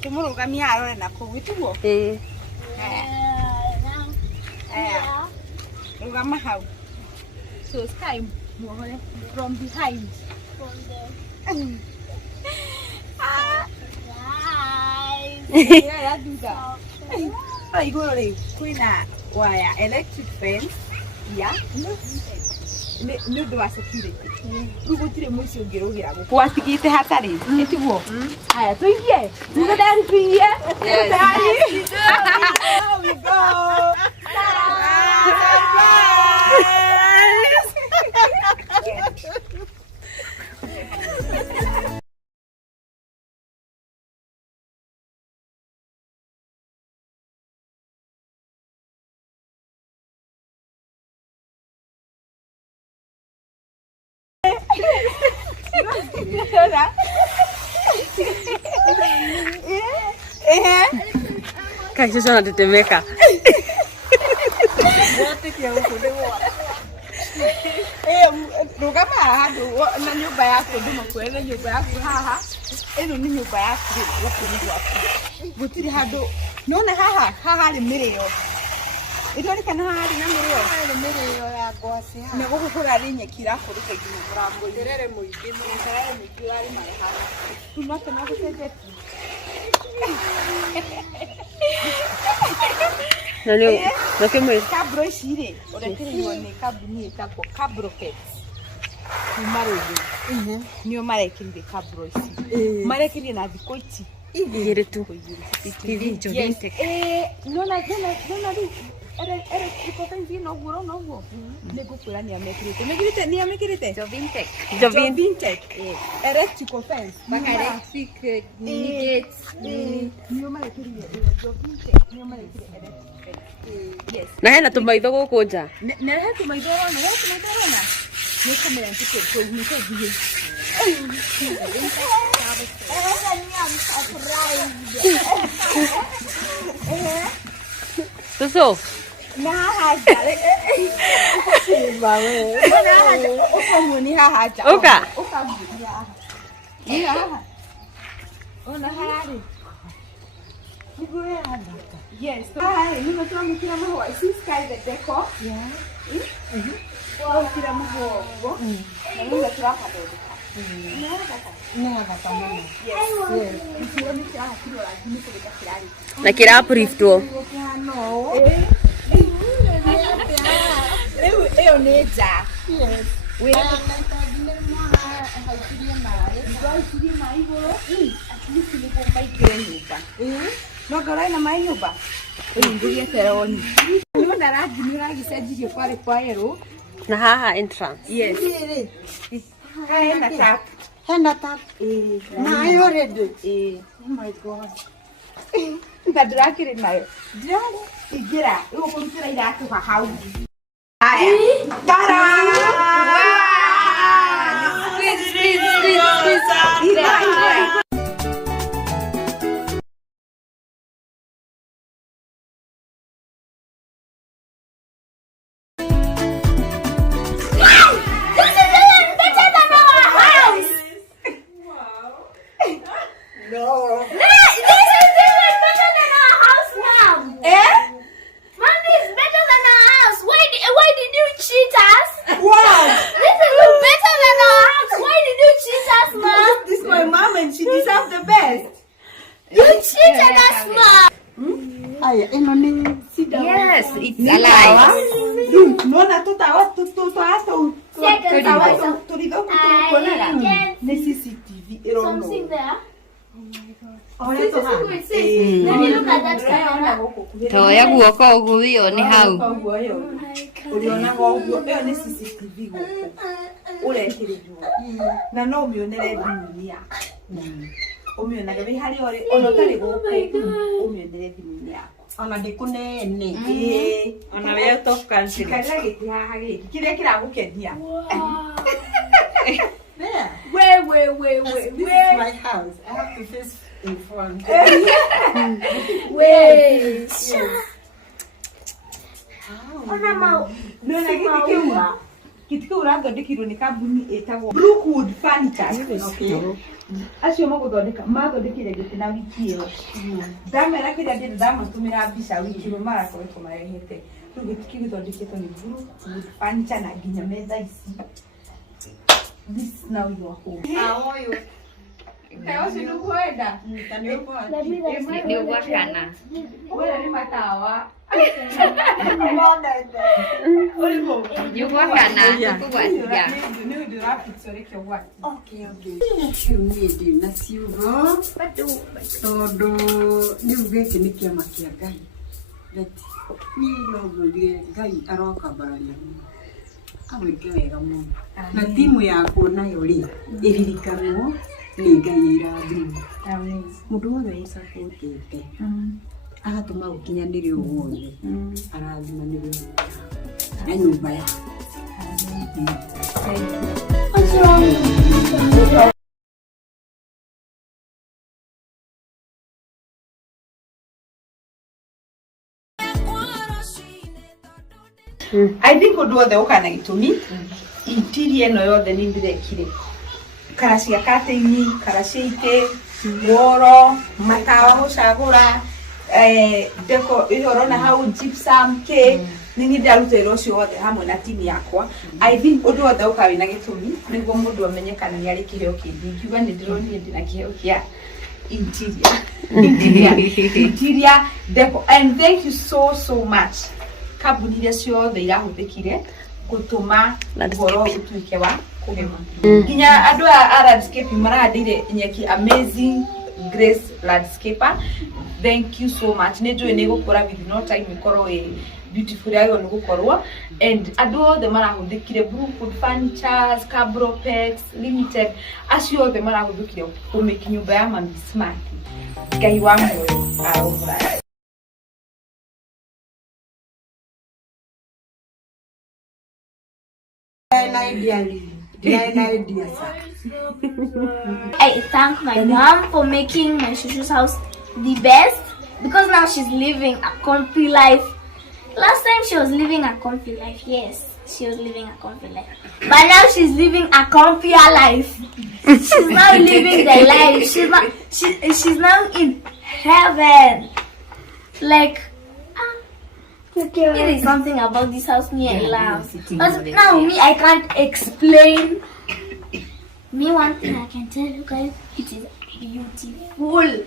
Tumurugamia arore na kugitugo. Rugama hau. So sky muhore from behind. From there. Yeah, do that. I go to Quina wire electric fence. Yeah. No do a security. Rugutire mucio ngirugira guko atigite hatari. Etiguo. Aya tuingie. Tugadari tuingie. There we go. Kaisha sana tetemeka. Rugama hadu na nyumba yako ndimo kwele nyumba yako haha. Eno ni nyumba yako guku hapo. Gutiri hadu. Nona haha ri mirio. Ito kana haha ri na mirio. Haha ri mirio ya gosi haha. Nego gukura ri nyekira kuri kegino murambo. Terere muigi wari mare haha. Tumate na guteje. Nani nakemwe kabro shire orekiriyo ni kabuni etako kabro pets marugo niyo marekinde kabro shire marekinde na bikoiti igere tu TV jovinte nona ri era ikotenzi no guro nego kula ni amekirite ni amekirite jovinte electric fence baka electric ni gates niyo marekinde jovinte niyo marekinde electric. Yes. Na hena tumaitho guku nja. Na he tumaitho rona. Ni kamera ntike ko ni ko biye. Soso. Na haja. Bawe. Na haja. Uko ni haja. Oka. Oka biya. Ni haja. Ona hayari. Yes. Hi, you know to kila maho. See sky the decor. Yeah. Wow, kila maho. Na ndio tunapa dodo. Yes. Ndio ni cha kilo lazima kuleta kirari. Na kira upliftwo. Leo neja. Yes. We no garai na mai nyumba ngirie teroni no ndaragi niragicenjirie kwari kwa ero na haha entrance. Yes. Henda tap na ayo ready. Oh my god. Ndadrakire nayo ndirago igira uko mtira iratu hau aya tara Yes, it's alive. Nona CCTV. Something there. Toya guoko uguo ni hau. Uliona guo eo ni CCTV guko. Urekirijwo. Na no mionere dunia. Umiona gabe hari ore ono tari guko. Umionere dunia. Ona ndikunene. Ona we out of country. Kala giti haha giki. Kire kiragukenia. There. Wait. This is my house. I have to face in front. Wait. Yes. No, na giti kiuma. Kitu urathondekirwo ni kambuni etagwo Brookwood Furniture. Okay. Acio mathondekire gĩtĩ na wiki ĩyo. Ndamera kĩrĩa ndĩrenda ndamatumĩra mbica wiki ĩyo marakoretwo marehete. Rĩu gĩtĩ kĩu gĩthondeketwo nĩ Brookwood Furniture na nginya metha ici. This is now your home. Oyo. Kaya usi nukuenda. Ni ugwakana. Wewe ni matawa. Ni ugwakana. Kugwatiga. Ni ndira picture ke what. Okay. Ni na ciugo. Tondu ni ugeke ni kiama kia Ngai. Beti. Ni no Ngai aroka bararia. Aweke wega muno. Na timu yako nayo ri iririkanwo ni Ngai irathima. Amen. Mundu wothe musapotete. Agatuma ukinyanire uwothe. Arathima ni we. Na nyumba ya. I think undu wothe ukana gitumi interior no yothe ni ndirekire karacia kateini karaciite woro matawa gucagura deko ihorona hau gypsum ke nini ndarutira ucio wothe hamwe na timu yakwa. I think undu wothe ukawi na gitumi niguo mundu amenye kana ni ari kiheo kingi kiuga ni ndironire ndina kiheo kia interior deko. And thank you so much kambuni iria ciothe irahuthikire gutuma ngoro utuike wa kugema nginya andu a landscape marahandire nyeki amazing Grace landscaper. Thank you so much. Nejwe ni gukora with no time ikoro beautiful yayo ni gukorwo and andu othe marahuthikire Brookwood Furniture, Cabropex Limited acio othe marahuthikire ku make nyumba ya mami smart. Ngai wa moyo Muraya. I thank my mom for making my shushu's house the best because now she's living a comfy life. Last time she was living a comfy life, yes, she was living a comfy life. But now she's living a comfier life. She's now living the life. She's now in heaven. Like there is something about this house me I love. But now me I can't explain. Me one thing I can tell you guys, it is beautiful.